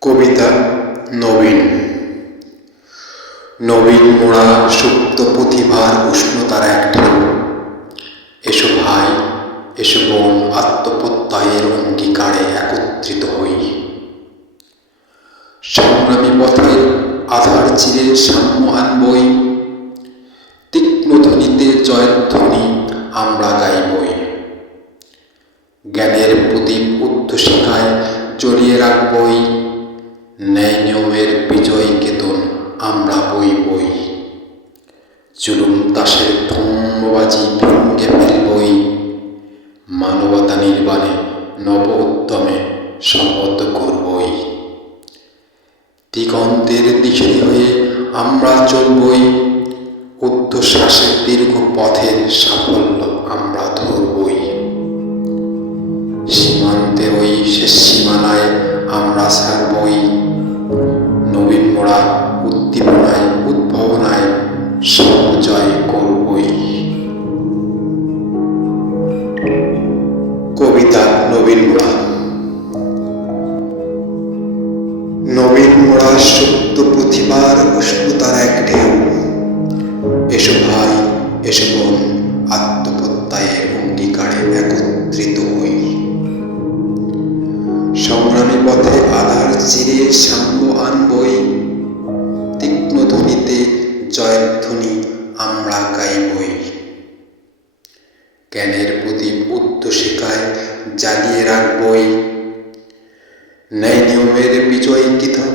কবিতা নবীন। নবীন মোড়া সুপ্ত প্রতিভার উষ্ণতার এক ঢেউ। এসো ভাই, এসো বোন, আত্মপ্রত্যয়ের অঙ্গীকারে একত্রিত হই। সংগ্রামী পথের আধার চিরে সাম্য আনবই। তীক্ষ্ণ ধ্বনিতে জয়ধ্বনি আমরা গাইবই। জ্ঞানের প্রদীপ জড়িয়ে রাখবই ন্যায় নিয়মের বিজয় কেতন আমরা বই বই জুলুম তাসের ধম্মবাজি ভেঙ্গে ফেলবই। মানবতা নির্বাণে নব উদ্যমে শপথ করবই। দিগন্তের দিশে হয়ে আমরা চলবই। উদ্ধশ্বাসের দীর্ঘ পথের সাফল্য আমরা ধরবই। সীমান্তে ওই শেষ উদ্দীপনায়, উদ্ভাবনায় সব জয় করবই। কবিতা নবীন মোড়া। নবীন মোড়া সুপ্ত প্রতিভার উষ্ণতার এক ঢেউ। এসো ভাই, এসো বোন আত্মপ্রত্যয়ের অঙ্গীকারে একত্রিত হই। সংগ্রামী পথে আধার চিরে সাম্য আনবই জয়ধ্বনি আমরা গাইবই। জ্ঞানের প্রদীপ উদ্ধশিখায় জ্বালিয়ে রাখবই। ন্যায় নিয়মের বিজয়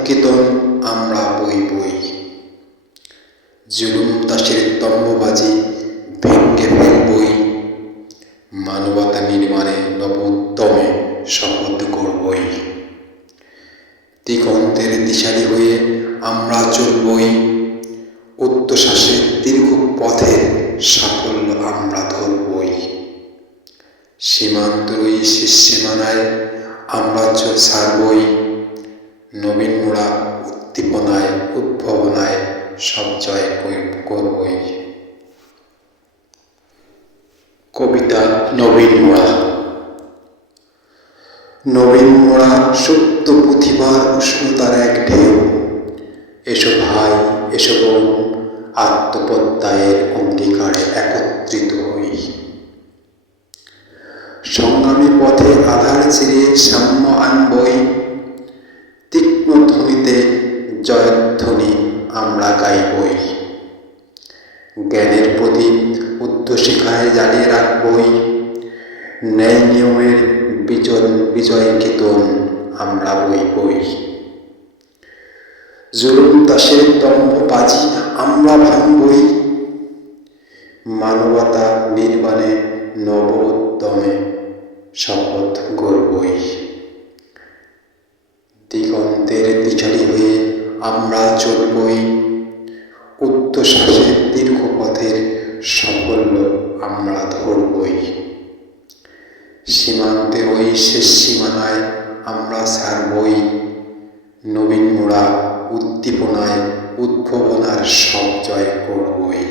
কেতন আমরা বই বই জুলুম দাসের তম্ববাজি ভেঙ্গে ফেলবই। মানবতা নির্মাণে নবোদ্যমে শপথ করবই। দিগন্তের দিশারি হয়ে আমরা চলবই। সীমান্তরই শেষ সীমানায় আমরা ছাড়বই নবীন মোড়া উদ্দীপনায়, উদ্ভাবনায় সব জয় করবই। কবিতা নবীন মোড়া। নবীন মোড়া সুপ্ত প্রতিভার উষ্ণতার এক ঢেউ। এসো ভাই, এসো বোন আত্মপ্রত্যয়ের অঙ্গীকারে একত্রিত হই। সংগ্রামী পথে আধার চিরে সাম্য আনবই। তীক্ষ্ণ ধ্বনিতে জয়ধ্বনি আমরা গাইবই। জ্ঞানের প্রদীপ উদ্ধশিখায় জ্বালিয়ে রাখবই। ন্যায় নিয়মের বিজন বিজয় কেতন আমরা বই বই জুলুম দাসের দম্ভ বাজি আমরা ভাঙবই। মানবতা নির্বাণে নব উদ্যমে শপথ গড়বই দিগন্তের দিশারি হয়ে আমরা চলবই। উচ্চশ্বাসের দীর্ঘ পথের সাফল্য আমরা ধরবই। সীমান্তে ওই শেষ সীমানায় আমরা ছাড়বই নবীন মোড়া উদ্দীপনায় উদ্ভাবনার সব জয় করবই।